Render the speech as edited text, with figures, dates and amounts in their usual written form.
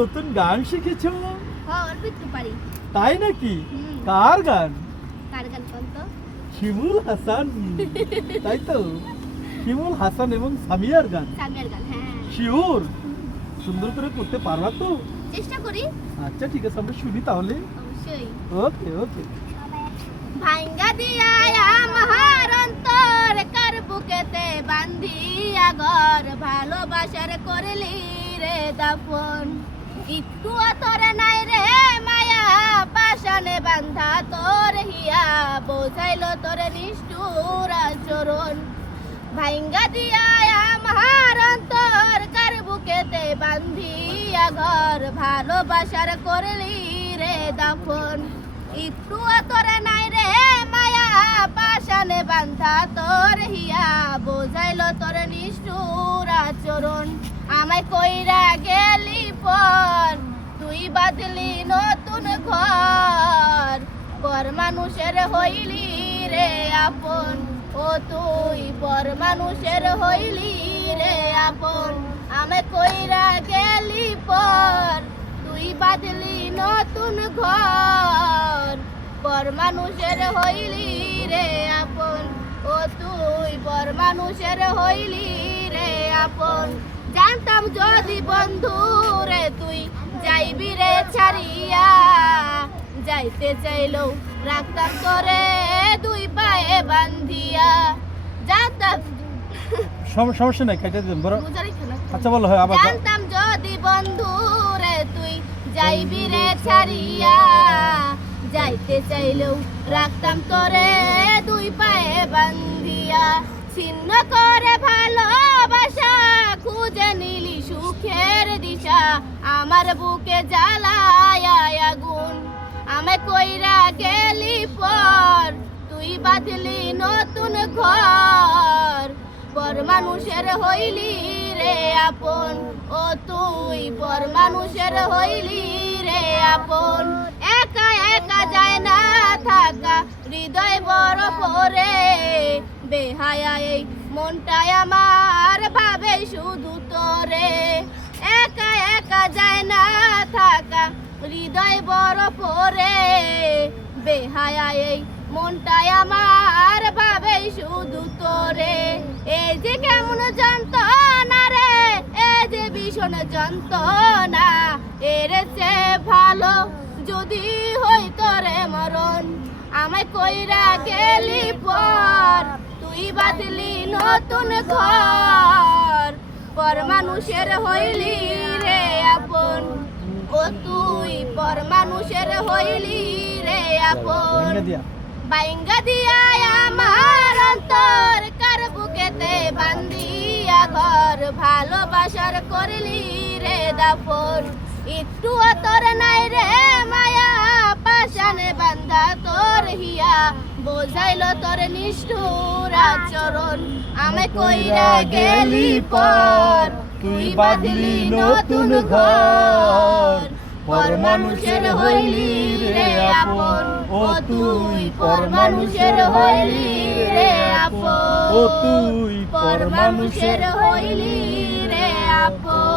নতুন গান শিখেছো? হ্যাঁ, অল্প একটু পারি। তাই নাকি? হুম। কার গান? কার গান কোন তো? শিমুল হাসান, তাই তো? শিমুল হাসান এবং সামিয়ার গান। সামিয়ার গান, হ্যাঁ। শিওর? সুন্দর করে করতে পারবা তো? চেষ্টা করি। আচ্ছা ঠিক আছে, আমরা শুনি তাহলে। অবশ্যই। ওকে ওকে। ভাঙ্গা দিয়া আমার অন্তর কার বুকেতে বান্ধিয়া ঘর ভালোবাসার করলি রে দাফন একটু তোর নাই রে মায়া পাশানে বান্ধা তোর হিয়া বোঝাইলো তোর নিষ্ঠুর আচরণ ভাঙ্গা দিয়া আমার অন্তর কার বুকেতে বান্ধিয়া ঘর ভালোবাসার করলি রে দাফন একটু তোর নাই রে মায়া পাশানে বান্ধা তোর হিয়া বোঝাইলো তোর নিষ্ঠুর আচরণ আমায় কইরা গেলি পর তুই বাঁধলি নতুন ঘর পর মানুষের হইলি রে আপন ও তুই পর মানুষের হইলি রে আপন আমায় কইরা গেলি পর তুই বাঁধলি নতুন ঘর পর মানুষের হইলি রে আপন ও তুই পর মানুষের হইলি রে আপন জানতাম যদি বন্ধু রে তুই যাইবি রে ছাড়িয়া যাইতে চাইলেও রাখতাম তোরে দুই পায়ে বান্ধিয়া জানতাম সমস্যা নাই, কেটে দিন বড়। বুঝারি খেলা আচ্ছা বলো, হয় আবার। জানতাম যদি বন্ধু রে তুই যাইবি রে ছাড়িয়া যাইতে চাইলেও রাখতাম তোরে দুই পায়ে বান্ধিয়া ছিন্ন করে ভালোবাসা খুঁজে নিলি সুখের দিশা আমার বুকে জ্বালায় আগুন আমায় কইরা গেলি পর তুই বাঁধলি নতুন ঘর পর মানুষের হইলি রে আপন ও তুই পর মানুষের হইলি রে আপন একা একা যায় না থাকা হৃদয় বড় পরে বেহায়া এই মনটাই আমার ভাবে শুধু তোরে একা একা যায় না থাকা হৃদয় বড় পরে বেহায়া এই মনটাই আমার ভাবে শুধু তোরে এই যে কেমন যন্ত্রণা রে এই যে ভীষণ যন্ত্রণা এর চেয়ে ভালো যদি হই তোরে মরণ আমায় কইরা গেলি পর তুই বাঁধলি নতুন ঘর পর মানুষের হইলি রে আপন ও তুই পর মানুষের হইলি রে আপন বাইঙ্গা দিয়া আমার অন্তর কার বুকেতে বান্ধিয়া ঘর ভালোবাসার করলি রে দাফন একটু তোর নাই রে মায়া পাশানে বান্ধা তোর হিয়া বোঝাইলো তোর নিষ্ঠুর আচরণ আমায় কইরা গেলি পর তুই বাঁধলি নতুন ঘর পর মানুষের হইলি রে আপন ও তুই পর মানুষের হইলি রে আপন ও তুই পর মানুষের হইলি রে আপন।